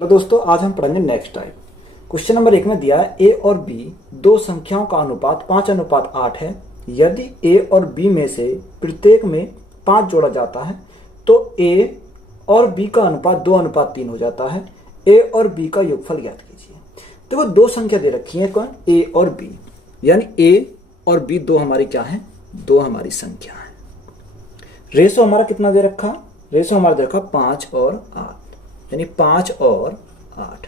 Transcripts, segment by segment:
Hello दोस्तों, आज हम पढ़ेंगे नेक्स्ट टाइप। क्वेश्चन नंबर 1 में दिया है ए और बी दो संख्याओं का अनुपात 5:8 है। यदि ए और बी में से प्रत्येक में 5 जोड़ा जाता है तो ए और बी का अनुपात 2:3 हो जाता है। ए और बी का योगफल ज्ञात कीजिए। देखो, दो संख्या दे रखी है, कौन? ए और बी, यानी ए और बी दो हमारी क्या है? दो हमारी संख्या है। रेशो हमारा कितना दे रखा? रेशो हमारा दे रखा 5 और 8, यानी 5 और 8।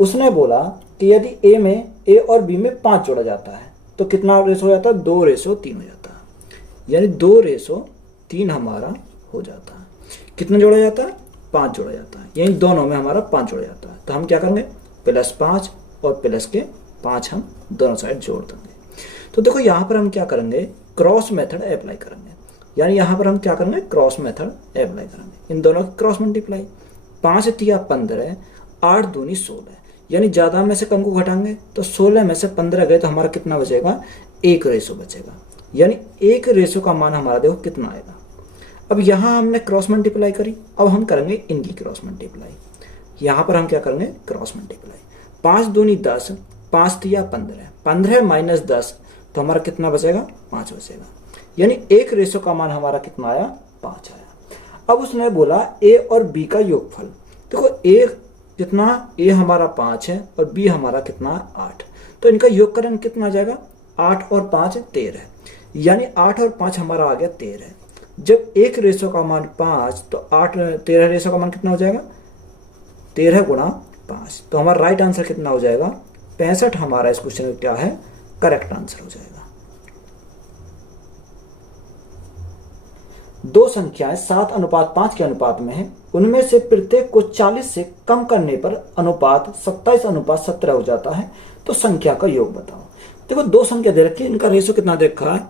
उसने बोला कि यदि ए में ए और बी में 5 जोड़ा जाता है तो कितना रेशो हो जाता है? 2:3 हो जाता है, यानी 2:3 हमारा हो जाता है। कितना जोड़ा जाता है? 5 जोड़ा जाता है, यानी दोनों में हमारा 5 जोड़ा जाता है। तो हम क्या करेंगे? +5 और प्लस के 5 हम दोनों साइड जोड़ देंगे। तो देखो, यहाँ पर हम क्या करेंगे? क्रॉस मेथड अप्लाई करेंगे, यानी यहाँ पर हम क्या करेंगे? क्रॉस मेथड अप्लाई करेंगे। इन दोनों की क्रॉस मल्टीप्लाई, 5 तिया 15, 8 दूनी 16, यानी ज़्यादा में से कम को घटाएंगे तो 16 में से 15 गए तो हमारा कितना बचेगा? 1 बचेगा, यानी 1 का मान हमारा देखो कितना आएगा। अब यहाँ हमने क्रॉस मल्टीप्लाई करी, अब हम करेंगे इनकी क्रॉस मल्टीप्लाई। यहाँ पर हम क्या करेंगे? Cross multiply. 5 दूनी 10, 5 तिया 15, 15 माइनस 10 तो हमारा कितना बचेगा? 5 बचेगा, यानी 1 का मान हमारा कितना आया? 5 आया। अब उसने बोला ए और बी का योगफल। देखो, ए कितना? ए हमारा 5 है और बी हमारा कितना? 8। तो इनका योग करेंगे, कितना आ जाएगा? 8 और 5 13, यानी 8 और 5 हमारा आ गया 13। जब 1 का मान 5 तो 8 13 का मान कितना हो जाएगा? 13 गुणा 5। तो हमारा राइट आंसर कितना हो जाएगा? 65 हमारा इस क्वेश्चन में क्या है? करेक्ट आंसर हो जाएगा। दो संख्याएं 7:5 के अनुपात में है, उनमें से प्रत्येक को 40 से कम करने पर अनुपात 27:17 हो जाता है, तो संख्या का योग बताओ। देखो, दो संख्या दे रखी है, इनका रेशो कितना दे रखा है?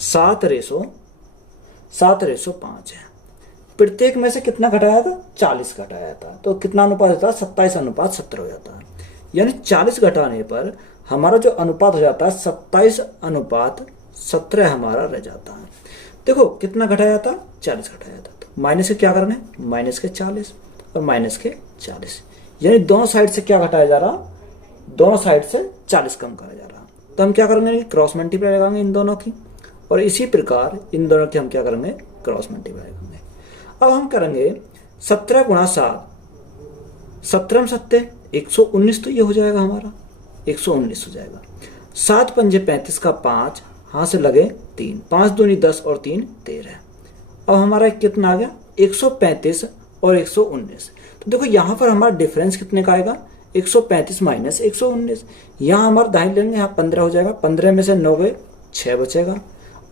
7:5 है। प्रत्येक में से कितना घटाया था? 40 घटाया था, तो कितना अनुपात होता है? 27:17 हो जाता है, यानी 40 घटाने पर हमारा जो अनुपात हो जाता है 27:17 हमारा रह जाता है। देखो, कितना घटाया था? 40 घटाया था। तो माइनस के क्या करना है? माइनस के 40 और माइनस के 40, यानी दोनों साइड से क्या घटाया जा रहा? दोनों साइड से 40 कम करा जा रहा। तो हम क्या करेंगे? क्रॉस मल्टीप्लाई लगाएंगे इन दोनों की, और इसी प्रकार इन दोनों की हम क्या करेंगे? क्रॉस मल्टीप्लाई करेंगे। अब हम करेंगे 17 गुणा 7, 17 7 119, तो ये हो जाएगा हमारा 119 हो जाएगा। 7 पंजे 35 का 5, हाथ से लगे 3, 5 दूनी 10 और 3 13। अब हमारा कितना आ गया? 135 और 119। तो देखो, यहाँ पर हमारा डिफरेंस कितने का आएगा? 135 माइनस 119। यहाँ हमारा दाहिने लेंगे, यहाँ 15 हो जाएगा। 15 में से 9 गए, 6 बचेगा,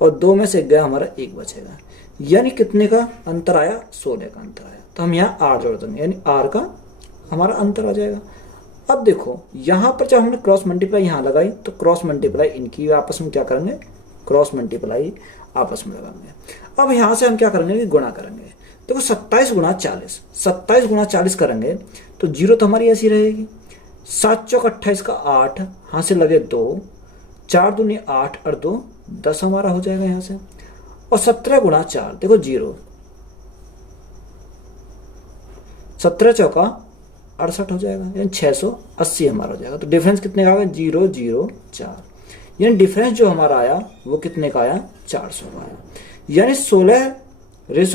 और 2 में से गया हमारा 1 बचेगा, यानी कितने का अंतर आया? 16 का अंतर आया। तो हम यहाँ R जोड़ देंगे, यानी R का हमारा अंतर आ जाएगा। अब देखो, यहाँ पर जब हमने क्रॉस मल्टीप्लाई यहाँ लगाई तो क्रॉस मल्टीप्लाई इनकी आपस में क्या करेंगे? क्रॉस मल्टीप्लाई आपस में लगाएंगे। अब यहाँ से हम क्या करेंगे कि गुणा करेंगे। देखो, 27 गुणा 40, 27 गुणा 40 करेंगे तो जीरो तो हमारी ऐसी रहेगी। 7 चौक 28 का 8, यहाँ से लगे 2, 4 दूनी 8 और 2 10 हमारा हो जाएगा यहाँ से। और 17 गुणा 4, देखो जीरो, 17 चौका 68 हो जाएगा, यानी 680 हमारा हो जाएगा। तो डिफरेंस कितने का आ गया? 004, यानी डिफरेंस जो हमारा आया वो कितने का आया? 400 का आया, यानी 16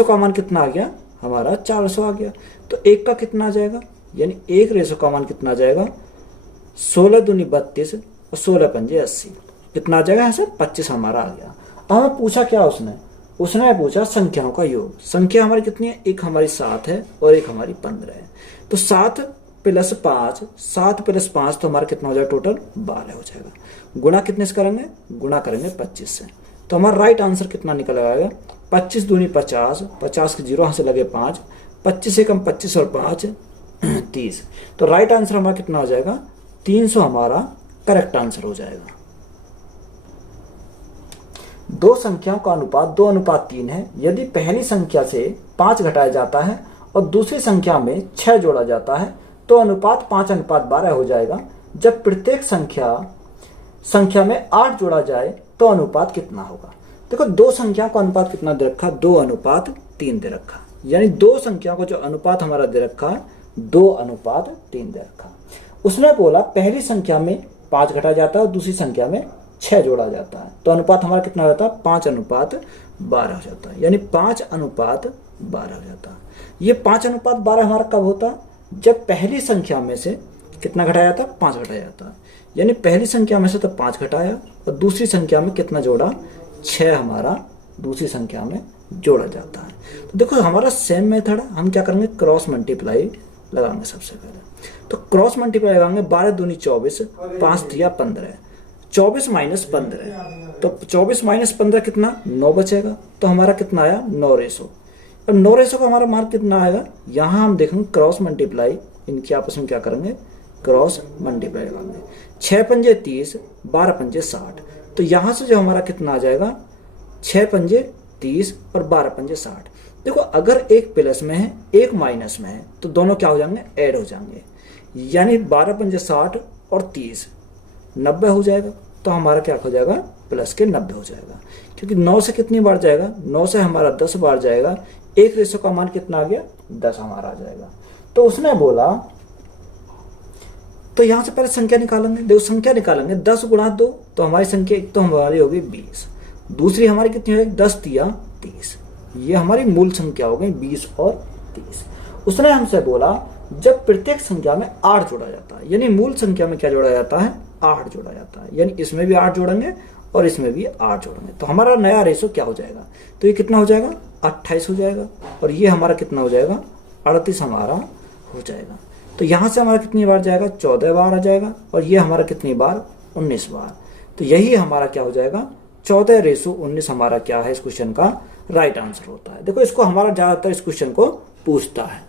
का मान कितना आ गया? हमारा 400 आ गया। तो 1 का कितना आ जाएगा? यानी 1 का मान कितना आ जाएगा? 16 दूनी 32 और 16 पंजे 80, कितना आ जाएगा? यहाँ से 25 हमारा आ गया। अब हमें पूछा क्या उसने पूछा संख्याओं का योग। संख्या हमारी कितनी है? एक हमारी 7 है और एक हमारी 15 है। तो 7 + 5, 7 + 5 तो हमारा कितना हो जाएगा? टोटल 12 हो जाएगा। गुणा कितने से करेंगे? गुणा करेंगे 25 से। तो हमारा राइट आंसर कितना निकल आएगा? 25 दूनी 50, 50 के 0 यहाँ से लगे 5, 25 से कम 25 और 5 30। तो राइट आंसर हमारा कितना हो जाएगा? 300 हमारा करेक्ट आंसर हो जाएगा। दो संख्याओं का अनुपात 2:3 है। यदि पहली संख्या से 5 घटाया जाता है और दूसरी संख्या में 6 जोड़ा जाता है तो अनुपात 5:12 हो जाएगा। जब प्रत्येक संख्या में 8 जोड़ा जाए तो अनुपात कितना होगा? देखो, दो संख्याओं का अनुपात कितना दे रखा? 2:3 दे रखा, यानी दो संख्याओं का जो अनुपात हमारा दे रखा 2:3 दे रखा। उसने बोला पहली संख्या में 5 घटा जाता है और दूसरी संख्या में 6 जोड़ा जाता है, तो अनुपात हमारा कितना हो जाता है? 5:12 हो जाता है, यानी 5:12 हो जाता है। ये 5:12 हमारा कब होता है? जब पहली संख्या में से कितना घटाया जाता है? 5 घटाया जाता है, यानी पहली संख्या में से तो 5 घटाया और दूसरी संख्या में कितना जोड़ा? 6 हमारा दूसरी संख्या में जोड़ा जाता है। तो देखो हमारा सेम मेथड है, हम क्या करेंगे? क्रॉस मल्टीप्लाई लगाएंगे सबसे पहले। तो क्रॉस मल्टीप्लाई लगाएंगे, 12 दूनी 24, 5 दिया 15, 24 माइनस 15, तो 24 माइनस 15 कितना? 9 बचेगा, तो हमारा कितना आया? 9 रेशो। और 9 रेशो का हमारा मार्क कितना आएगा? यहाँ हम देखेंगे क्रॉस मल्टीप्लाई, इनके आपस में क्या करेंगे? क्रॉस मल्टीप्लाई लगाएंगे। 6 पंजे 30, 12 पंजे 60, तो यहाँ से जो हमारा कितना आ जाएगा? 6 पंजे 30 और 12 पंजे 60। देखो अगर एक प्लस में है एक माइनस में है तो दोनों क्या हो जाएंगे? ऐड हो जाएंगे, यानी 12 पंजे 60 और 30 90 हो जाएगा, तो हमारा क्या हो जाएगा? प्लस के 90 हो जाएगा, क्योंकि 9 से कितनी बार जाएगा? 9 से हमारा 10 बार जाएगा, एक रेशो का मान कितना आ गया? 10 हमारा आ जाएगा। तो उसने बोला, तो यहां से पहले संख्या निकालेंगे। देखो संख्या निकालेंगे, 10 गुणा 2, तो हमारी संख्या एक तो हमारी होगी 20, दूसरी हमारी कितनी होगी? 10 दिया 30, ये हमारी मूल संख्या हो गई 20 और 30। उसने हमसे बोला जब प्रत्येक संख्या में 8 जोड़ा जाता है, यानी मूल संख्या में क्या जोड़ा जाता है? 8 जोड़ा जाता है, यानी इसमें भी 8 जोड़ेंगे और इसमें भी 8 जोड़ेंगे, तो हमारा नया रेशो क्या हो जाएगा? तो ये कितना हो जाएगा? 28 हो जाएगा, और ये हमारा कितना हो जाएगा? 38 हमारा हो जाएगा। तो यहाँ से हमारा कितनी बार जाएगा? 14 बार आ जाएगा, और ये हमारा कितनी बार? 19 बार। तो यही हमारा क्या हो जाएगा? 14:19 हमारा क्या है? इस क्वेश्चन का राइट आंसर होता है। देखो इसको हमारा ज्यादातर इस क्वेश्चन को पूछता है।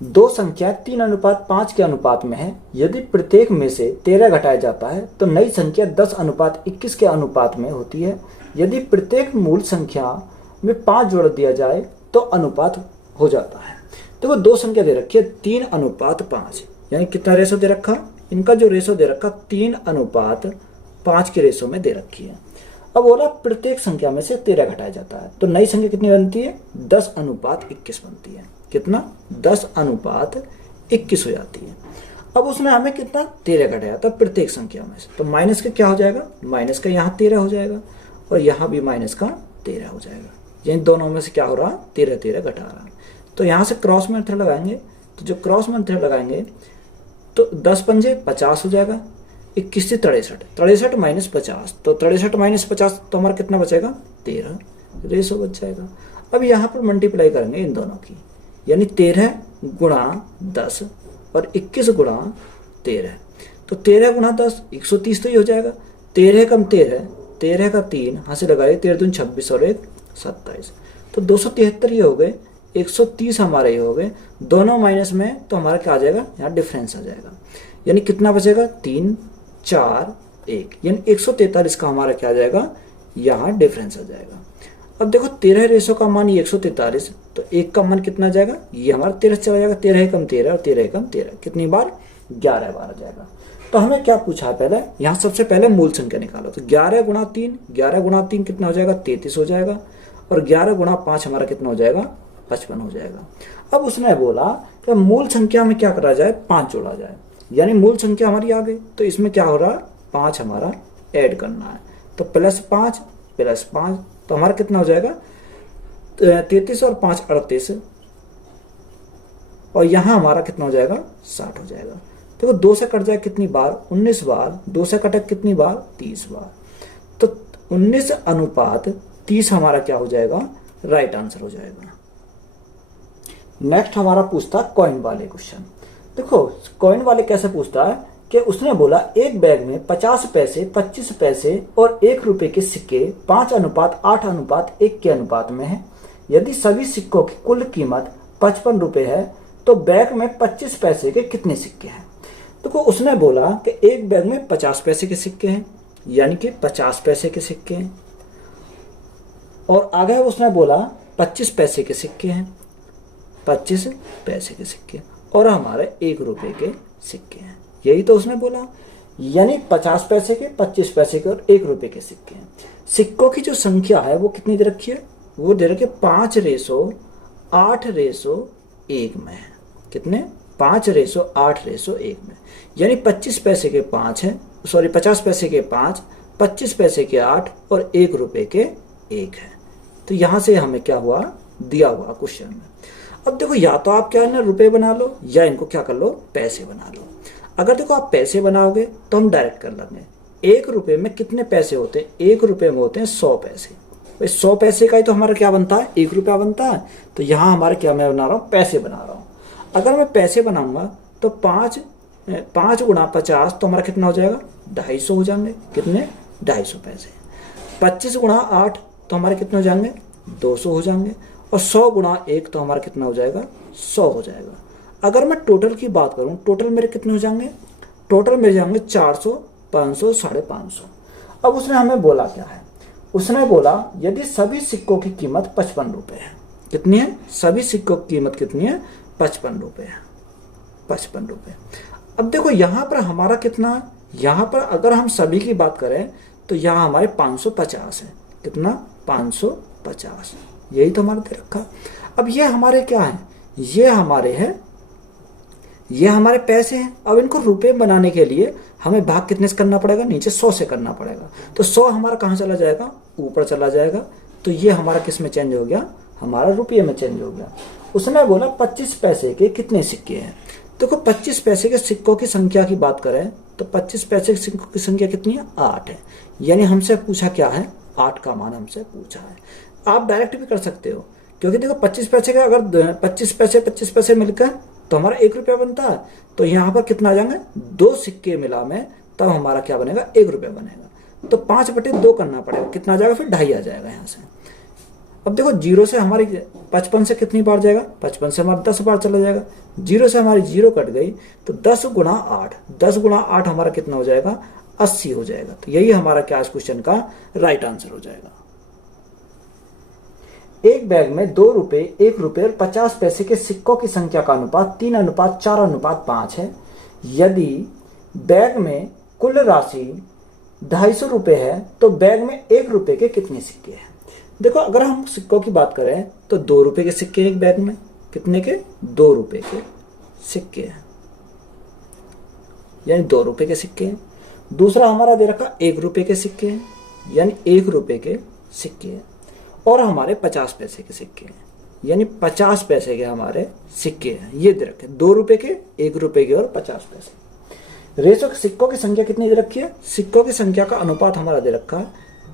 दो संख्या 3:5 के अनुपात में है, यदि प्रत्येक में से 13 घटाया जाता है तो नई संख्या 10:21 के अनुपात में होती है। यदि प्रत्येक मूल संख्या में 5 जोड़ दिया जाए तो अनुपात हो जाता है। देखो दो संख्या दे रखी है 3:5, यानी कितना रेशो दे रखा? इनका जो रेशो दे रखा 3:5 के रेशो में दे रखी है। अब बोला प्रत्येक संख्या में से 13 घटाया जाता है तो नई संख्या कितनी बनती है? 10:21 बनती है। कितना? 10:21 हो जाती है। अब उसने हमें कितना? 13 घटाया था प्रत्येक संख्या में से, तो माइनस का क्या हो जाएगा? माइनस का यहाँ 13 हो जाएगा और यहाँ भी माइनस का 13 हो जाएगा, यानी दोनों में से क्या हो रहा? 13 घटा रहा। तो यहाँ से क्रॉस मेथड लगाएंगे, तो जो क्रॉस मेथड लगाएंगे तो 10 पंजे 50 हो जाएगा, 21 से 63, 63 माइनस 50, तो 63 माइनस 50 तो हमारा कितना बचेगा? 13 रेशो बच जाएगा। अब यहाँ पर मल्टीप्लाई करेंगे इन दोनों की, यानी 13 गुणा 10 और 21 गुणा 13, तो 13 गुणा 10 130 तो ही हो जाएगा। 13 कम 13, 13 का 3 हाथ से लगाए, 13 दूनी 26 और 1 27, तो 273 ये हो गए, 130 हमारे ये हो गए। दोनों माइनस में तो हमारा क्या आ जाएगा? यहाँ डिफरेंस आ जाएगा, यानी कितना बचेगा? 3 4 1, यानी 143 का हमारा क्या आ जाएगा? यहाँ डिफरेंस आ जाएगा। अब देखो 13 रेशो का मान ये 143, तो 1 का मान कितना जाएगा? ये हमारा 13 चला जाएगा, 13 कम 13 और 13 कम 13 कितनी बार? 11 बार आ जाएगा। तो हमें क्या पूछा है? पहले यहाँ सबसे पहले मूल संख्या निकालो, तो 11 गुणा 3, 11 गुणा 3 कितना हो जाएगा? 33 हो जाएगा, और 11 गुणा 5 हमारा कितना हो जाएगा? 55 हो जाएगा। अब उसने बोला कि मूल संख्या में क्या करा जाए? 5 जोड़ा जाए, यानी मूल संख्या हमारी आ गई, तो इसमें क्या हो रहा है? 5 हमारा ऐड करना है, तो +5 +5, तो हमारा कितना हो जाएगा? 33 और 5 38, और यहाँ हमारा कितना हो जाएगा? 60 हो जाएगा। देखो 2 से कट जाए कितनी बार? 19 बार। 2 से कटे कितनी बार? 30 बार। तो 19:30 हमारा क्या हो जाएगा? राइट आंसर हो जाएगा। नेक्स्ट हमारा पूछता कॉइन वाले क्वेश्चन। देखो कॉइन वाले कैसे पूछता है कि उसने बोला एक बैग में 50 पैसे, 25 पैसे और 1 रुपए के सिक्के 5:8:1 के अनुपात में है। यदि सभी सिक्कों की कुल कीमत 55 रुपए है तो बैग में 25 पैसे के कितने सिक्के हैं? देखो उसने बोला कि एक बैग में 50 पैसे के सिक्के हैं, यानी कि 50 पैसे के सिक्के हैं, और आगे उसने बोला 25 पैसे के सिक्के हैं, 25 पैसे के सिक्के, और हमारे 1 रुपए के सिक्के हैं। यही तो उसने बोला, यानी 50 पैसे के, 25 पैसे के और 1 रुपए के सिक्के हैं। सिक्कों की जो संख्या है वो कितनी दे रखी है? वो दे रखी है 5:8:1 1 में है। कितने? 5:8:1 में, यानी 25 पैसे के 5 है, सॉरी 50 पैसे के 5, 25 पैसे के 8 और 1 रुपए के 1 है। तो यहां से हमें क्या हुआ? दिया हुआ क्वेश्चन में। अब देखो, या तो आप क्या है ना रुपए बना लो, या इनको क्या कर लो? पैसे बना लो। अगर देखो आप पैसे बनाओगे तो हम डायरेक्ट कर लेंगे। 1 रुपए में कितने पैसे होते हैं? 1 रुपए में होते हैं 100 पैसे। भाई 100 पैसे का ही तो हमारा क्या बनता है? 1 रुपया बनता है। तो यहाँ हमारे क्या मैं बना रहा हूँ? पैसे बना रहा हूँ। अगर मैं पैसे बनाऊंगा तो 5 गुणा 50 तो हमारा कितना हो जाएगा? 250 हो जाएंगे। कितने? 250 पैसे। 25 गुणा 8 तो हमारे कितने हो जाएंगे? 200 हो जाएंगे। और 100 गुणा 1 तो हमारा कितना हो जाएगा? 100 हो जाएगा। अगर मैं टोटल की बात करूं, टोटल मेरे कितने हो जाएंगे? टोटल मेरे जाएंगे 400, 500, 550। अब उसने हमें बोला क्या है? उसने बोला यदि सभी सिक्कों की कीमत 55 रुपए है। कितनी है? सभी सिक्कों की कीमत कितनी है? 55 रुपए है। 55 रुपए। अब देखो यहां पर हमारा कितना? यहां पर अगर हम सभी की बात करें तो यहां हमारे 550 है। कितना? 550। यही तो हमारा दे रखा। अब ये हमारे क्या है? ये हमारे पैसे हैं। अब इनको रुपए बनाने के लिए हमें भाग कितने से करना पड़ेगा? नीचे 100 से करना पड़ेगा। तो 100 हमारा कहाँ चला जाएगा? ऊपर चला जाएगा। तो ये हमारा किस में चेंज हो गया? हमारा रुपये में चेंज हो गया। उसने बोला 25 पैसे के कितने सिक्के हैं? देखो 25 पैसे के सिक्कों की संख्या की बात करें तो 25 पैसे के सिक्कों की संख्या कितनी है? 8 है। यानी हमसे पूछा क्या है? 8 का मान हमसे पूछा है। आप डायरेक्ट भी कर सकते हो, क्योंकि देखो 25 पैसे का अगर 25 पैसे मिलकर तो हमारा 1 रुपया बनता है। तो यहाँ पर कितना आ जाएंगे? 2 सिक्के मिला में, तब हमारा क्या बनेगा? 1 रुपया बनेगा। तो 5/2 करना पड़ेगा। कितना आ जाएगा? फिर 2.5 आ जाएगा यहाँ से। अब देखो 0 से हमारी 55 से कितनी बार जाएगा? 55 से हमारा 10 बार चला जाएगा। 0 से हमारी 0 कट गई तो 10 गुणा 8, 10 गुणा 8 हमारा कितना हो जाएगा? 80 हो जाएगा। तो यही हमारा क्या इस क्वेश्चन का राइट आंसर हो जाएगा। एक बैग में 2 रुपए, 1 रुपए और 50 पैसे के सिक्कों की संख्या का अनुपात 3:4:5 है। यदि बैग में कुल राशि 250 रुपए है तो बैग में 1 रुपए के कितने सिक्के हैं? देखो अगर हम सिक्कों की बात करें तो 2 रुपए के सिक्के एक बैग में। कितने के? 2 रुपए के सिक्के हैं, यानी 2 रुपए के सिक्के हैं। दूसरा हमारा दे रखा 1 रुपए के सिक्के हैं, यानी 1 रुपए के सिक्के हैं। और हमारे 50 पैसे के सिक्के हैं, यानी 50 पैसे के हमारे सिक्के हैं। ये दे रखे 2 रुपए के, 1 रुपए के और 50 पैसे। रेशो के सिक्कों की संख्या कितनी दे रखी है? सिक्कों की संख्या का अनुपात हमारा दे रखा है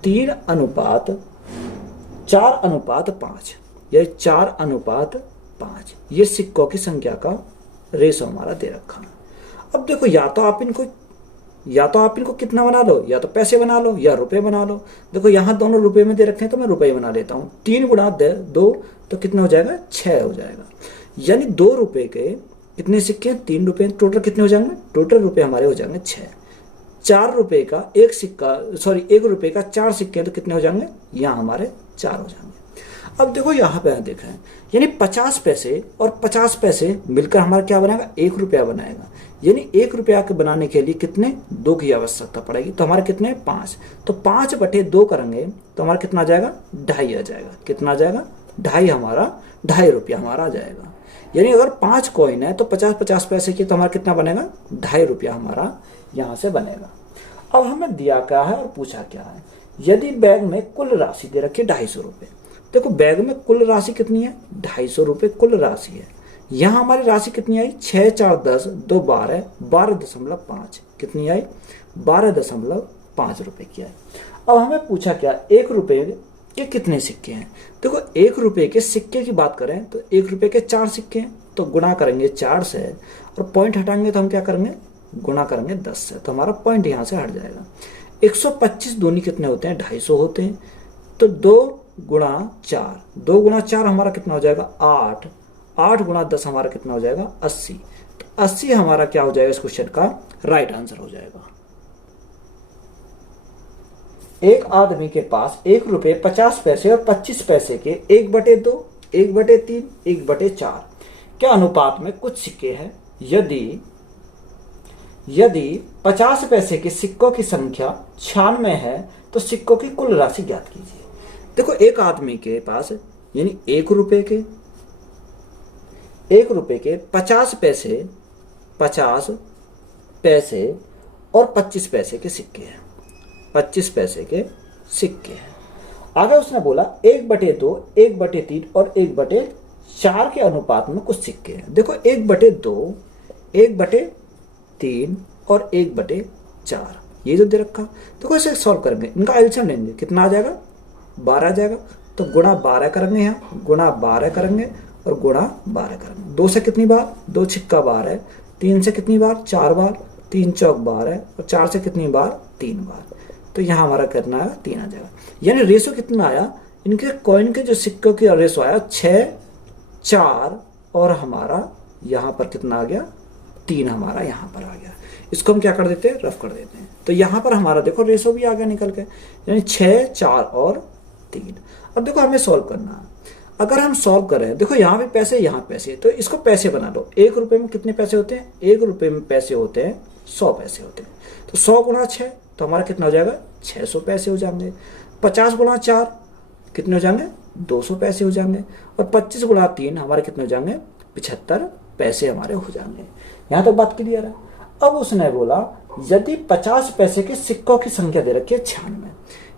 3:4:5, ये 4:5। ये सिक्कों की संख्या का रेशो हमारा दे रखा है। अब देखो या तो आप इनको कितना बना लो, या तो पैसे बना लो या रुपए बना लो। देखो यहाँ दोनों रुपए में दे रखे हैं तो मैं रुपए बना लेता हूँ। 3 गुणा 2 तो कितना हो जाएगा? 6 हो जाएगा। यानी 2 रुपए के कितने सिक्के हैं? 3 रुपए। टोटल कितने हो जाएंगे? टोटल रुपए हमारे हो जाएंगे 6। 4 रुपए का 1 सिक्का, सॉरी 1 रुपए का 4 सिक्के हैं तो कितने हो जाएंगे? यहाँ हमारे 4 हो जाएंगे। अब देखो यहाँ पे देखें, यानी 50 पैसे और 50 पैसे मिलकर हमारा क्या बनाएगा? 1 रुपया बनाएगा। यानी 1 रुपया के बनाने के लिए कितने? 2 की आवश्यकता पड़ेगी। तो हमारे कितने? 5। तो 5/2 करेंगे तो हमारा कितना आ जाएगा? 2.5 आ जाएगा। कितना आ जाएगा? 2.5 हमारा 2.5 रुपया हमारा आ जाएगा। यानी अगर 5 कॉइन है तो 50-50 पैसे की, तो हमारा कितना बनेगा? 2.5 रुपया हमारा यहाँ से बनेगा। अब हमें दिया क्या है और पूछा क्या है? यदि बैग में कुल राशि दे रखी है 250 रुपये। देखो बैग में कुल राशि कितनी है? 250 रुपये कुल राशि है। यहाँ हमारी राशि कितनी आई? 6 4 10 2 12, 12.5 कितनी आई? 12.5 रुपए की आई। अब हमें पूछा क्या? 1 रुपए के कितने सिक्के हैं? देखो 1 रुपए के सिक्के की बात करें तो 1 रुपए के 4 सिक्के हैं, तो गुणा करेंगे 4 से और पॉइंट हटाएंगे तो हम क्या करेंगे? गुणा करेंगे 10 से, तो हमारा पॉइंट यहाँ से हट जाएगा। 125 दूनी कितने होते हैं? 250 होते हैं। तो 2 गुणा 4 हमारा कितना हो जाएगा? 8। 8 गुणा 10 हमारा कितना हो जाएगा? 80। तो 80 हमारा क्या हो जाएगा? इस क्वेश्चन का राइट आंसर हो जाएगा। एक आदमी के पास 1 रुपये 50 पैसे और 25 पैसे के 1/2, 1/3, 1/4 के अनुपात में कुछ सिक्के हैं। यदि 50 पैसे के सिक्कों की संख्या 96 है तो सिक्कों की कुल राशि ज्ञात कीजिए। देखो एक आदमी के पास, यानी 1 रुपए के ₹1 के 50 पैसे, 50 पैसे और 25 पैसे के सिक्के हैं, 25 पैसे के सिक्के हैं। आगे उसने बोला 1/2, 1/3 और 1/4 के अनुपात में कुछ सिक्के हैं। देखो 1/2, 1/3 और 1/4 ये जो दे रखा, देखो इसे सॉल्व करेंगे, इनका एलसीएम लेंगे, कितना आ जाएगा? 12 आ जाएगा। तो गुणा 12 करेंगे, यहाँ गुणा 12 करेंगे और गुणा 12 करेंगे। 2 से कितनी बार? 2 छिक्का 12, 3 से कितनी बार? 4 बार, 3 चौक 12 और 4 से कितनी बार? 3 बार। तो यहाँ हमारा कितना आया? 3 आ जाएगा। यानी रेशो कितना आया? इनके कॉइन के जो सिक्कों की रेशो आया 6, 4 और हमारा यहाँ पर कितना आ गया? 3 हमारा यहाँ पर आ गया। इसको हम क्या कर देते हैं? रफ कर देते हैं। तो यहाँ पर हमारा देखो रेशो भी आ गया निकल के, यानी 6, 4 और 3। अब देखो हमें सॉल्व करना है। अगर हम सॉल्व करें, देखो यहाँ भी पैसे, यहाँ पैसे, तो इसको पैसे बना लो। ₹1 में कितने पैसे होते हैं? ₹1 में पैसे होते हैं 100 पैसे होते हैं। तो 100 गुणा 6 तो हमारा कितना हो जाएगा? 600 पैसे हो जाएंगे। 50 गुणा 4 कितने हो जाएंगे? 200 पैसे हो जाएंगे। और 25 गुणा 3 हमारे कितने हो जाएंगे? 75 पैसे हमारे हो जाएंगे। यहाँ तो बात क्लियर है। अब उसने बोला यदि 50 पैसे के सिक्कों की संख्या दे रखी है 96,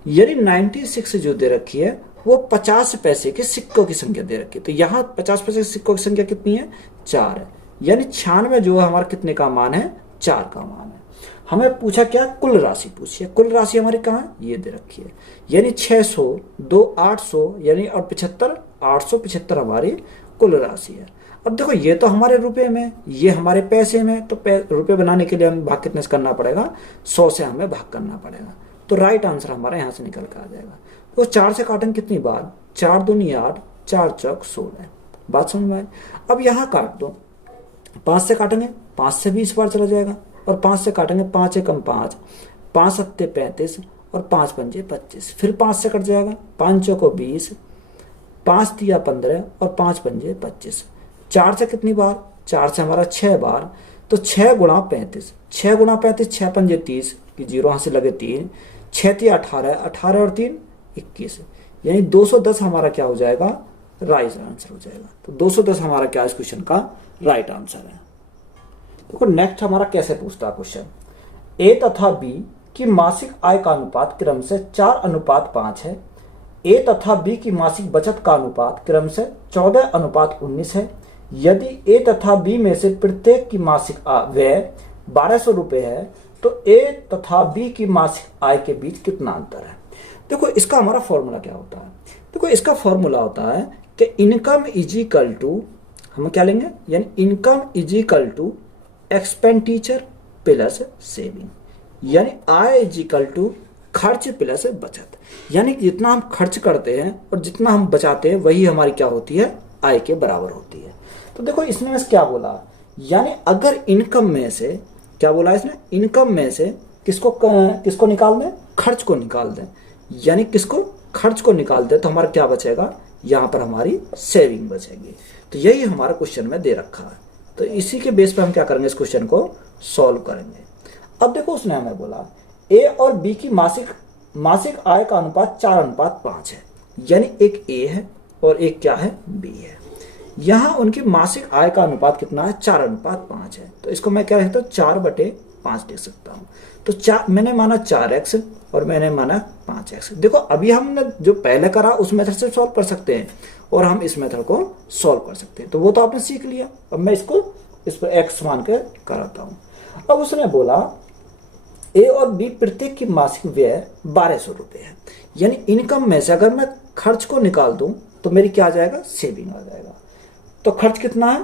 यदि 96 जो दे रखी है वो 50 पैसे के सिक्कों की संख्या दे रखी है, तो यहाँ 50 पैसे के सिक्कों की संख्या कितनी है? 4 है। यानी 96 जो है हमारा कितने का मान है? 4 का मान है। हमें पूछा क्या? कुल राशि पूछी है। कुल राशि हमारी कहाँ है? ये दे रखी है। यानी 600, 2 800 यानी और 75, 875 हमारी कुल राशि है। अब देखो ये तो हमारे रुपए में, ये हमारे पैसे में, तो रुपए बनाने के लिए हमें भाग कितने से करना पड़ेगा? 100 से हमें भाग करना पड़ेगा। तो राइट आंसर हमारा यहाँ से निकल कर आ जाएगा। तो 4 से काटेंगे कितनी बार? 4 दूनी 8, 4 चौक 16। बात समझ में आई? अब यहाँ काट दो। 5 से काटेंगे, 5 से 20 बार चला जाएगा। और 5 से काटेंगे, 5 एकम 5, 5 सत्ते 35 और 5 पंजे 25। फिर 5 से कट जाएगा, 5 चौको 20, 5 तिया 15 और 5 पंजे 25। 4 से कितनी बार? 4 से हमारा 6 बार। तो 6 गुणा 35, 6 गुणा 35, 6 पंजे 30 की 0 यहाँ से लगे 3, 6 तिया 18, 18 और 3 21, यानी 210 हमारा क्या हो जाएगा? राइट आंसर हो जाएगा। तो 210 हमारा क्या इस क्वेश्चन का राइट आंसर है। देखो नेक्स्ट हमारा कैसे पूछता है क्वेश्चन। ए तथा बी की मासिक आय का अनुपात क्रम से 4:5 है। ए तथा बी की मासिक बचत का अनुपात क्रम से 14:19 है। यदि ए तथा बी में से प्रत्येक की मासिक व्यय 1200 रुपए है तो ए तथा बी की मासिक आय के बीच कितना अंतर है? देखो इसका हमारा फॉर्मूला क्या होता है? देखो इसका फॉर्मूला होता है कि इनकम इज इक्वल टू, हम क्या लेंगे? यानी income is equal to expenditure plus saving, यानी आय इज इक्वल टू खर्च प्लस बचत। यानी जितना हम खर्च करते हैं और जितना हम बचाते हैं वही हमारी क्या होती है? आय के बराबर होती है। तो देखो इसने क्या बोला, यानी अगर इनकम में से, क्या बोला इसने? इनकम में से किसको निकाल दें? खर्च को निकाल दें। यानी किसको? खर्च को निकाल दें तो हमारा क्या बचेगा? यहाँ पर हमारी सेविंग बचेगी। तो यही हमारा क्वेश्चन में दे रखा है। तो इसी के बेस पे हम क्या करेंगे? इस क्वेश्चन को सॉल्व करेंगे। अब देखो उसने हमें बोला ए और बी की मासिक आय का अनुपात 4:5 है। यानी एक ए है और एक क्या है? बी है। यहाँ उनकी मासिक आय का अनुपात कितना है? 4:5 है। तो इसको मैं क्या लिखता हूँ? 4/5 लिख सकता हूँ। तो मैंने माना 4x और मैंने माना 5x। देखो अभी हमने जो पहले करा उस मेथड से सॉल्व कर सकते हैं और हम इस मेथड को सॉल्व कर सकते हैं। तो वो तो आपने सीख लिया। अब मैं इस पर x मान के कराता हूँ। अब उसने बोला ए और बी प्रत्येक की मासिक व्यय 1200 रुपये है। यानी इनकम में से अगर मैं खर्च को निकाल दूं तो मेरी क्या आ जाएगा? सेविंग आ जाएगा। तो खर्च कितना है?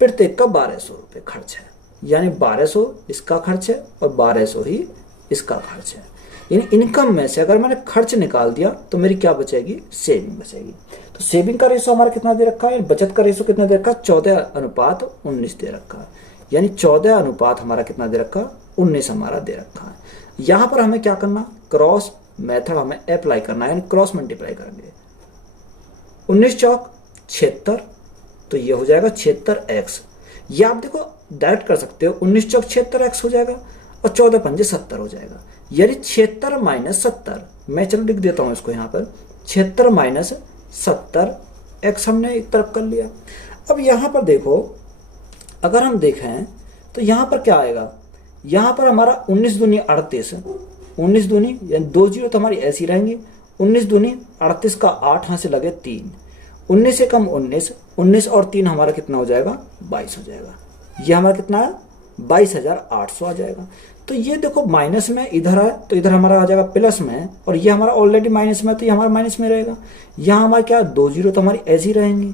प्रत्येक का 1200 रुपये खर्च है। यानी 1200 इसका खर्च है और 1200 ही इसका खर्च है। यानी इनकम में से अगर मैंने खर्च निकाल दिया तो मेरी क्या बचेगी? सेविंग बचेगी। तो सेविंग का रेशो हमारा कितना दे रखा है? बचत का रेशो कितना दे रखा है? 14:19 दे रखा है। यानी 14 अनुपात हमारा कितना दे रखा? 19 हमारा दे रखा है। यहाँ पर हमें क्या करना? क्रॉस मेथड हमें अप्लाई करना है, यानी क्रॉस मल्टीप्लाई करेंगे। 19 चौक 76, तो ये हो जाएगा 76x। ये आप देखो डायरेक्ट कर सकते हो, 19 चौक 76x हो जाएगा और 14 पंजे 70 हो जाएगा। यानी 76 माइनस 70, मैं चलो लिख देता हूँ इसको यहाँ पर, 76 माइनस 70 x हमने एक तरफ कर लिया। अब यहाँ पर देखो, अगर हम देखें तो यहाँ पर क्या आएगा, यहाँ पर हमारा 19 दूनी 38, 19 दूनी यानी 2 जीरो तो हमारी ऐसी रहेंगी, 19 दूनी 38 का 8 यहाँ से लगे 3, 19 से कम 19, 19 और 3 हमारा कितना हो जाएगा 22 हो जाएगा। ये हमारा कितना है 22,800 आ जाएगा। तो ये देखो माइनस में इधर है तो इधर हमारा आ जाएगा प्लस में, और ये हमारा ऑलरेडी माइनस में है तो ये हमारा माइनस में रहेगा। यहाँ हमारे क्या 2 जीरो तो हमारी ऐसी रहेंगी,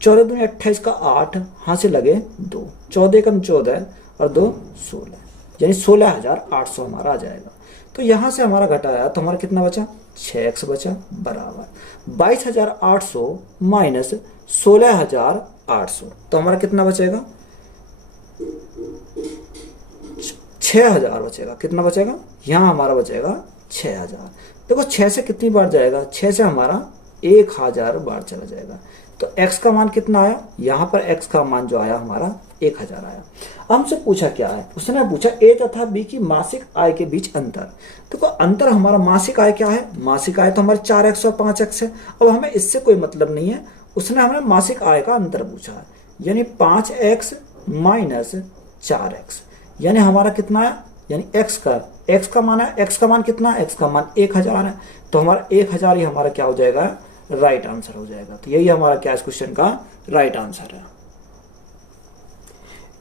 14 दूनी 28 का 8 यहाँ से लगे 2, 14 कम 14 और 2 16, यानी 16,800 हमारा आ जाएगा। तो यहाँ से हमारा घटाया तो हमारा कितना बचा 6x बचा, बराबर 22,800 माइनस 16,800, तो हमारा कितना बचेगा 6,000 बचेगा। कितना बचेगा, यहाँ हमारा बचेगा 6,000। देखो 6 से कितनी बार जाएगा, 6 से हमारा 1,000 बार चला जाएगा। तो x का मान कितना आया, यहाँ पर x का मान जो आया हमारा 1,000 आया। हमसे पूछा क्या है, उसने पूछा a तथा b की मासिक आय के बीच अंतर। देखो अंतर हमारा मासिक आय क्या है, मासिक आय तो हमारे 4x और 5x है। अब हमें इससे कोई मतलब नहीं है, उसने हमें मासिक आय का अंतर पूछा है, यानी 5x माइनस 4x, यानी हमारा कितना है, यानी x का मान है, x का मान कितना है, x का मान 1,000 है। तो हमारा 1,000 ही हमारा क्या हो जाएगा, राइट आंसर हो जाएगा। तो यही हमारा क्या इस क्वेश्चन का राइट आंसर है।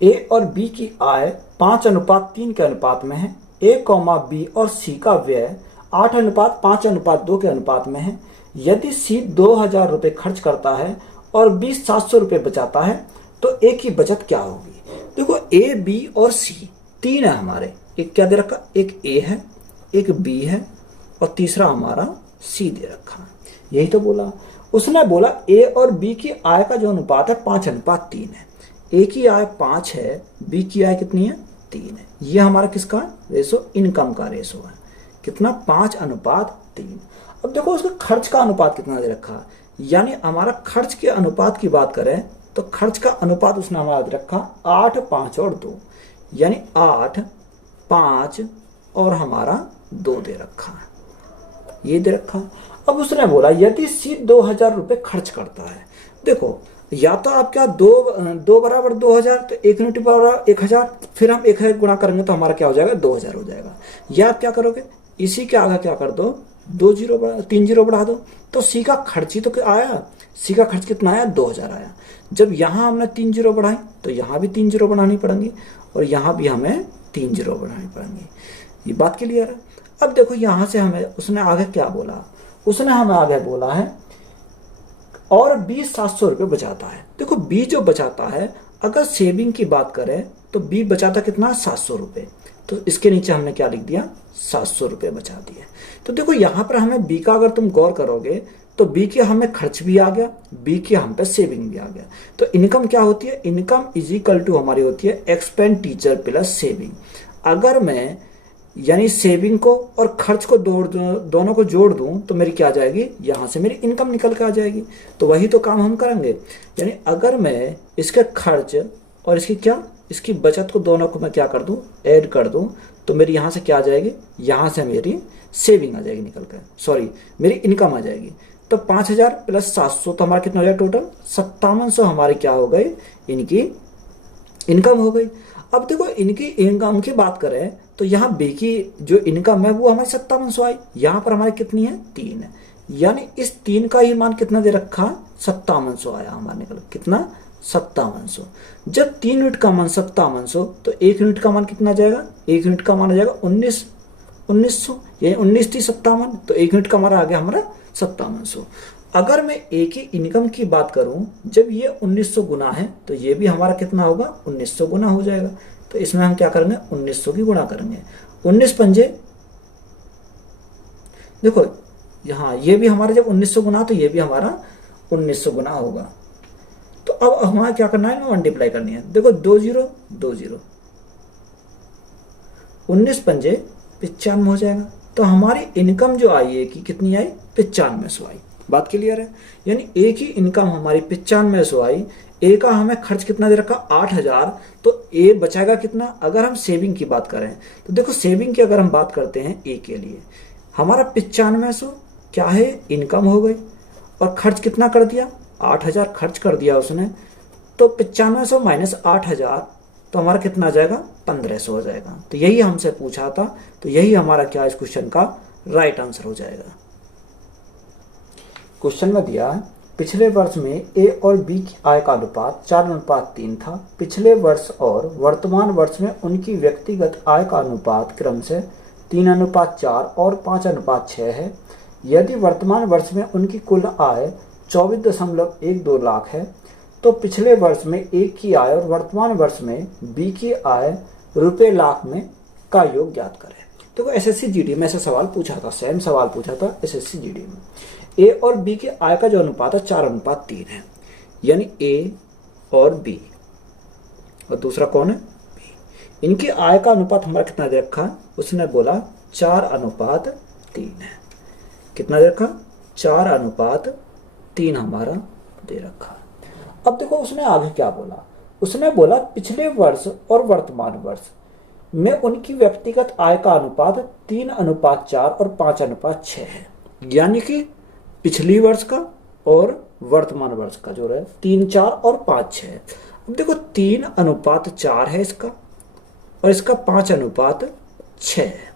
ए और बी की आय 5:3 के अनुपात में है। ए, बी और सी का व्यय 8:5:2 के अनुपात में है। यदि सी 2,000 रुपये खर्च करता है और बी 700 रुपये बचाता है तो ए की बचत क्या होगी। देखो ए, बी और सी तीन है हमारे, एक क्या दे रखा, एक ए है, एक बी है और तीसरा हमारा सी दे रखा है। यही तो बोला उसने, बोला ए और बी की आय का जो अनुपात है 5:3 है। ए की आय 5 है, बी की आय कितनी है 3 है। ये हमारा किसका रेशो, इनकम का रेशो है, कितना 5:3। अब देखो उसका खर्च का अनुपात कितना दे रखा है, यानी हमारा खर्च के अनुपात की बात करें तो खर्च का अनुपात उसने हमारा दे रखा 8, 5 और 2, यानी 8, 5 और हमारा 2 दे रखा है, ये दे रखा है। अब उसने बोला यदि सी 2,000 रुपये खर्च करता है। देखो या तो आप क्या दो बराबर 2,000, तो 1 यूनिट बराबर 1,000, फिर हम 1 गुणा करेंगे तो हमारा क्या हो जाएगा 2,000 हो जाएगा। या आप क्या करोगे, इसी के आगे क्या कर दो 3 जीरो बढ़ा दो, तो सी का खर्च ही तो आया, सी का खर्च कितना आया 2,000 आया। जब यहाँ हमने 3 जीरो बढ़ाई तो यहाँ भी 3 जीरो बढ़ानी पड़ेंगी और यहाँ भी हमें 3 जीरो बढ़ानी पड़ेंगी। ये बात क्लियर है। अब देखो यहाँ से हमें उसने आगे क्या बोला, उसने हमें आगे बोला है और बी 700 रुपये बचाता है। देखो बी जो बचाता है, अगर सेविंग की बात करें तो बी बचाता कितना 700 रुपये, तो इसके नीचे हमने क्या लिख दिया 700 रुपये बचा दिए। तो देखो यहाँ पर हमें बी का अगर तुम गौर करोगे तो बी के हमें खर्च भी आ गया, बी के हम पे सेविंग भी आ गया। तो इनकम क्या होती है, इनकम इज इक्वल टू हमारी होती है एक्सपेंडिचर प्लस सेविंग। अगर मैं यानी सेविंग को और खर्च को दोनों को जोड़ दूं तो मेरी क्या आ जाएगी, यहाँ से मेरी इनकम निकल के आ जाएगी। तो वही तो काम हम करेंगे, यानी अगर मैं इसके खर्च और इसकी क्या इसकी बचत को दोनों को मैं क्या कर दूं, ऐड कर दूं, तो मेरी यहाँ से क्या आ जाएगी, यहाँ से मेरी सेविंग आ जाएगी निकल कर, सॉरी मेरी इनकम आ जाएगी। तो 5,000 प्लस 700 तो हमारा कितना हो जाएगा टोटल 5700 हमारी क्या हो गई, इनकी इनकम हो गई। अब देखो इनकी इनकम की बात करें तो यहाँ बी की जो इनकम है वो हमारी 5700 आई, यहाँ पर हमारी कितनी है 3 है, यानी इस 3 का ही मान कितना दे रखा 5700 आया हमारे निकल, कितना 5700। जब 3 यूनिट का मान 5700 तो 1 यूनिट का मान कितना जाएगा, 1 यूनिट का मान आ जाएगा 1900, ये 19 थी 57, तो 1 यूनिट का हमारा आ गया हमारा 5700। अगर मैं ए की इनकम की बात करूं, जब ये 1900 गुना है तो ये भी हमारा कितना होगा 1900 गुना हो जाएगा। तो इसमें हम क्या करेंगे 1900 की गुणा करेंगे, 19 पंजे, देखो यहाँ ये भी हमारा जब 1900 गुना तो ये भी हमारा 1900 गुना होगा। तो अब हमारा क्या करना है, मल्टीप्लाई करनी है। देखो 2 0 2 0, 19 पंजे 95 हो जाएगा। तो हमारी इनकम जो आई है कि कितनी आई 9500 आई। बात क्लियर है, यानी ए की इनकम हमारी 9500 आई, ए का हमें खर्च कितना दे रखा 8000, तो ए बचाएगा कितना। अगर हम सेविंग की बात करें तो देखो सेविंग की अगर हम बात करते हैं ए के लिए, हमारा 9500 क्या है इनकम हो गई और खर्च कितना कर दिया 8000 खर्च कर दिया उसने, तो 9500 माइनस 8000 तो हमारा कितना आ जाएगा, 1500 हो जाएगा। तो यही हमसे पूछा था, तो यही हमारा क्या इस क्वेश्चन का राइट आंसर हो जाएगा। क्वेश्चन में दिया है पिछले वर्ष में ए और बी की आय का अनुपात 4:3 था। पिछले वर्ष और वर्तमान वर्ष में उनकी व्यक्तिगत आय का अनुपात क्रम से 3:4 और 5:6 है। यदि वर्तमान वर्ष में उनकी कुल आय 24.12 लाख है तो पिछले वर्ष में ए की आय और वर्तमान वर्ष में बी की आय रुपए लाख में का योग ज्ञात करें। तो एसएससी जीडी में ऐसा सवाल पूछा था, सेम सवाल पूछा था एसएससी जीडी में। ए और बी के आय का जो अनुपात है 4:3 है, यानी ए और बी, और दूसरा कौन है, बी। इनकी आय का अनुपात हमारा कितना दे रखा है, उसने बोला 4:3 है। कितना दे रखा, 4:3 हमारा दे रखा। अब देखो उसने आगे क्या बोला, उसने बोला पिछले वर्ष और वर्तमान वर्ष में उनकी व्यक्तिगत आय का अनुपात 3:4 और 5:6 है, यानी कि पिछली वर्ष का और वर्तमान वर्ष का जो है 3, 4 और 5, 6। अब देखो 3:4 है इसका और इसका 5:6 है।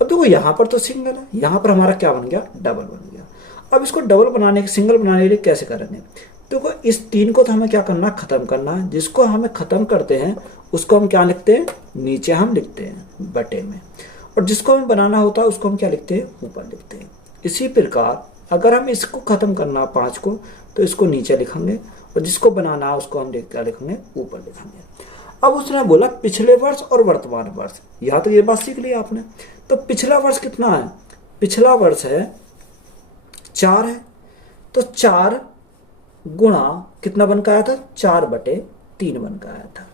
अब देखो यहाँ पर तो सिंगल है, यहाँ पर हमारा क्या बन गया, डबल बन गया। अब इसको डबल बनाने के, सिंगल बनाने के लिए कैसे करेंगे, देखो इस 3 को तो हमें क्या करना, खत्म करना है। जिसको हमें खत्म करते हैं उसको हम क्या लिखते हैं, नीचे हम लिखते हैं बटे में, और जिसको हमें बनाना होता है उसको हम क्या लिखते हैं, ऊपर लिखते हैं। इसी प्रकार अगर हम इसको खत्म करना 5 को तो इसको नीचे लिखेंगे, और जिसको बनाना है उसको हम क्या लिखेंगे, ऊपर लिखेंगे। अब उसने बोला पिछले वर्ष और वर्तमान वर्ष, यहाँ तो ये बात सीख ली आपने। तो पिछला वर्ष कितना है, पिछला वर्ष है 4 है, तो 4 गुणा कितना बन के आया था, 4/3 बन के आया था।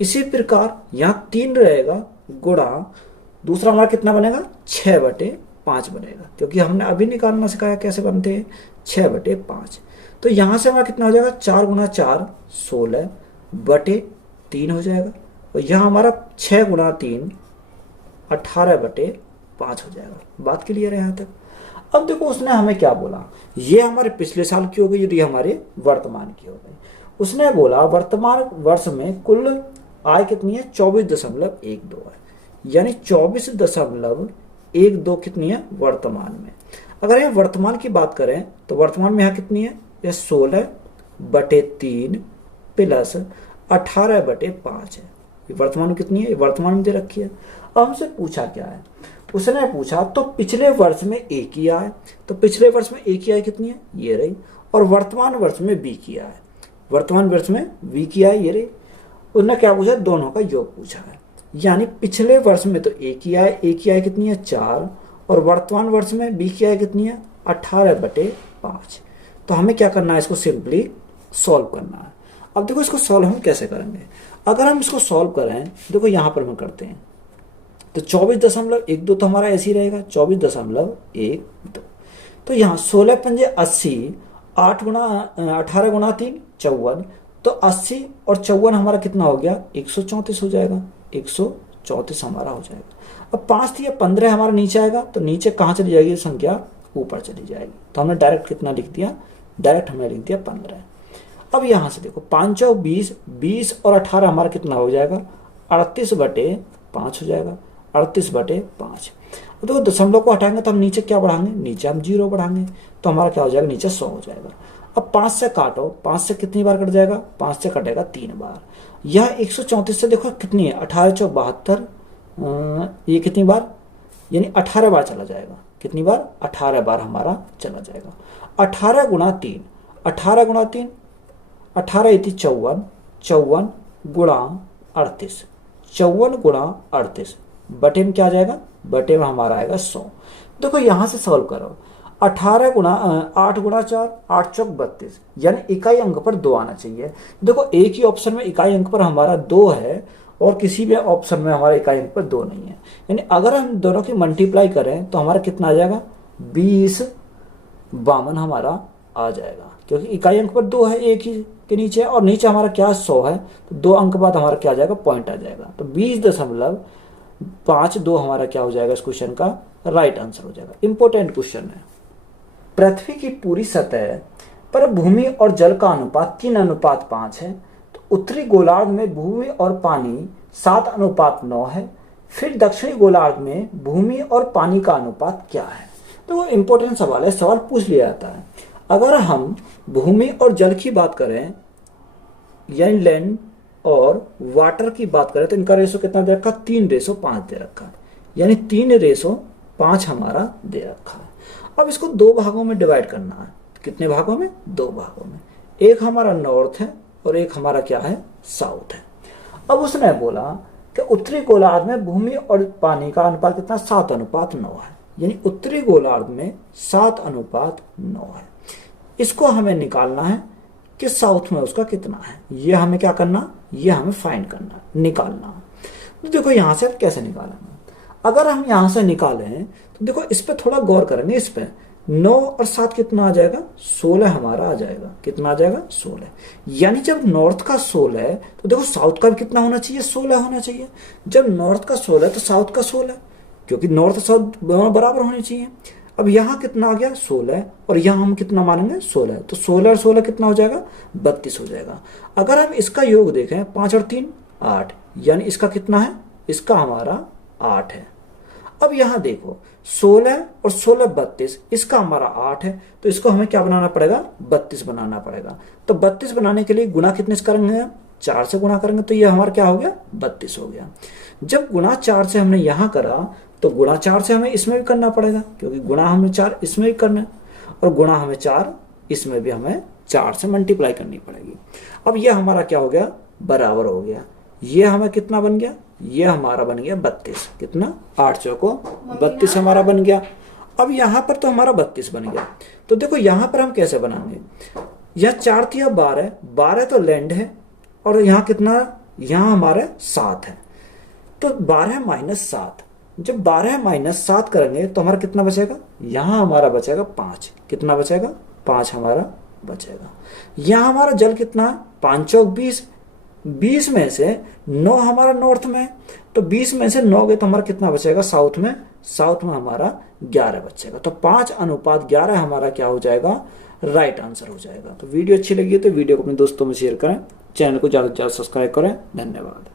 इसी प्रकार यहाँ 3 रहेगा गुणा दूसरा हमारा कितना बनेगा, 6/5 बनेगा, क्योंकि हमने अभी निकालना सिखाया कैसे बनते हैं, 6/5। तो यहाँ से हमारा कितना हो जाएगा, 4 गुणा 4 16/3 हो जाएगा, और यहाँ हमारा 6 गुणा 3 18/5 हो जाएगा। बात क्लियर है यहाँ तक। अब देखो उसने हमें क्या बोला, ये हमारे पिछले साल की हो गई, यदि हमारे वर्तमान की हो गई। उसने बोला वर्तमान वर्ष में कुल आय कितनी है, 24.12 है, यानी 24.12 कितनी है वर्तमान में। अगर ये वर्तमान की बात करें तो वर्तमान में यहाँ कितनी है, ये 16/3 प्लस 18/5 है। ये वर्तमान में कितनी है, वर्तमान में दे रखी है। अब हमसे पूछा क्या है, उसने पूछा तो पिछले वर्ष में ए की आय, तो पिछले वर्ष में ए की आय कितनी है, ये रही, और वर्तमान वर्ष में बी की आय, वर्तमान वर्ष में बी की आय ये रही। उसने क्या पूछा, दोनों का योग पूछा है, यानी पिछले वर्ष में तो ए की आय कितनी है 4, और वर्तमान वर्ष में बी की आय कितनी है 18/5। तो हमें क्या करना है, इसको सिंपली सॉल्व करना है। अब देखो इसको सॉल्व हम कैसे करेंगे, अगर हम इसको सॉल्व करें, देखो यहाँ पर हम करते हैं तो 24.12 तो हमारा ऐसे ही रहेगा 24.12। तो यहाँ 16 पंजे 80, 8 गुणा 18 गुणा 3 54, तो 80 और 54 हमारा कितना हो गया, 134 हो जाएगा, 134 हमारा हो जाएगा। अब 5 थी 15 हमारा नीचे आएगा, तो नीचे कहाँ चली जाएगी संख्या, ऊपर चली जाएगी। तो हमने डायरेक्ट कितना लिख दिया, डायरेक्ट हमने लिख दिया 15। अब यहाँ से देखो 5 और 20, 20 और 18 हमारा कितना हो जाएगा, 38/5 हो जाएगा, 38/5। तो दशमलव को हटाएंगे तो हम नीचे क्या बढ़ाएंगे, नीचे हम 0 बढ़ाएंगे, तो हमारा क्या हो जाएगा, नीचे 100 हो जाएगा। अब 5 से काटो, 5 से कितनी बार कट जाएगा, 5 से कटेगा 3 बार। यह 134 से देखो कितनी है, 18/72, ये कितनी बार, यानी 18 बार चला जाएगा। कितनी बार, 18 बार हमारा चला जाएगा। 18 गुणा 3, 18 गुणा 3, 18 54, 54 गुणा 38, 54 गुणा 38 बटे में क्या आ जाएगा, बटे में हमारा आएगा 100। देखो यहां से सॉल्व करो, 18 गुणा 8 गुणा 4, 8 चौक 32, यानी इकाई अंक पर 2 आना चाहिए। देखो एक ही ऑप्शन में इकाई अंक पर हमारा 2 है और किसी भी ऑप्शन में हमारा इकाई अंक पर 2 नहीं है, यानी अगर हम दोनों की मल्टीप्लाई करें तो हमारा कितना आ जाएगा, 20/52 हमारा आ जाएगा, क्योंकि इकाई अंक पर 2 है एक ही के नीचे, और नीचे हमारा क्या 100 है, तो 2 अंक बाद हमारा क्या आ जाएगा, पॉइंट आ जाएगा। तो 20.52 हमारा क्या हो जाएगा, इस क्वेश्चन का राइट आंसर हो जाएगा। इंपॉर्टेंट क्वेश्चन है। पृथ्वी की पूरी सतह पर भूमि और जल का अनुपात 3:5 है। उत्तरी गोलार्ध में भूमि और पानी 7:9 है, फिर दक्षिणी गोलार्ध में भूमि और पानी का अनुपात क्या है। तो वो इंपॉर्टेंट सवाल है, सवाल पूछ लिया जाता है। अगर हम भूमि और जल की बात करें यानी लैंड और वाटर की बात करें तो इनका रेशो कितना दे रखा, 3:5 दे रखा है, यानी 3:5 हमारा दे रखा है। अब इसको दो भागों में डिवाइड करना है। कितने भागों में, दो भागों में। एक हमारा नॉर्थ है और एक हमारा क्या है, साउथ है। अब उसने बोला कि उत्तरी गोलार्ध में भूमि और पानी का अनुपात कितना, 7:9 है, यानी उत्तरी गोलार्ध में 7:9 है। इसको हमें निकालना है कि साउथ में उसका कितना है। ये हमें क्या करना, ये हमें फाइंड करना, निकालना। तो देखो यहां से कैसे निकालेंगे। अगर हम यहां से निकालें तो देखो इस पे थोड़ा गौर करेंगे। इस पे 9 और 7 कितना आ जाएगा, 16 हमारा आ जाएगा। कितना आ जाएगा, 16। यानी जब नॉर्थ का 16 है तो देखो साउथ का भी कितना होना चाहिए, 16 होना चाहिए। जब नॉर्थ का 16 है तो साउथ का 16, क्योंकि नॉर्थ और साउथ दोनों बराबर होने चाहिए। अब यहाँ कितना आ गया, 16, और यहाँ हम कितना मानेंगे, 16। तो 16 और 16 कितना हो जाएगा, 32 हो जाएगा। अगर हम इसका योग देखें, 5 और 3 8, यानी इसका कितना है, इसका हमारा 8 है। अब यहाँ देखो 16 और 16 32, इसका हमारा 8 है, तो इसको हमें क्या बनाना पड़ेगा, 32 बनाना पड़ेगा। तो 32 बनाने के लिए गुणा कितने से करेंगे, 4 से गुणा करेंगे, तो ये हमारा क्या हो गया, 32 हो गया। जब गुणा 4 से हमने यहाँ करा तो गुणा 4 से हमें इसमें भी करना पड़ेगा, क्योंकि गुणा हमें 4 इसमें भी करना है, और गुणा हमें 4 इसमें भी हमें 4 से मल्टीप्लाई करनी पड़ेगी। अब ये हमारा क्या हो गया, बराबर हो गया। ये हमें कितना बन गया, ये हमारा बन गया 32। कितना, 8 चौको 32 हमारा बन गया। अब यहाँ पर तो हमारा 32 बन गया। तो देखो यहाँ पर हम कैसे बनाएंगे, यह 4 थी, 12, 12 तो लैंड है, और यहाँ कितना, यहाँ हमारे 7 है, तो 12 माइनस 7। जब 12 - 7 करेंगे तो हमारा कितना बचेगा, यहाँ हमारा बचेगा 5। कितना बचेगा, 5 हमारा बचेगा। यहाँ हमारा जल कितना है, 5 चौक 20, 20 में से 9 हमारा नॉर्थ में, तो 20 में से 9 गए तो हमारा कितना बचेगा, साउथ में, साउथ में हमारा 11 बचेगा। तो 5:11 हमारा क्या हो जाएगा, राइट आंसर हो जाएगा। तो वीडियो अच्छी लगी है तो वीडियो को अपने दोस्तों में शेयर करें, चैनल को ज़्यादा से ज़्यादा सब्सक्राइब करें। धन्यवाद।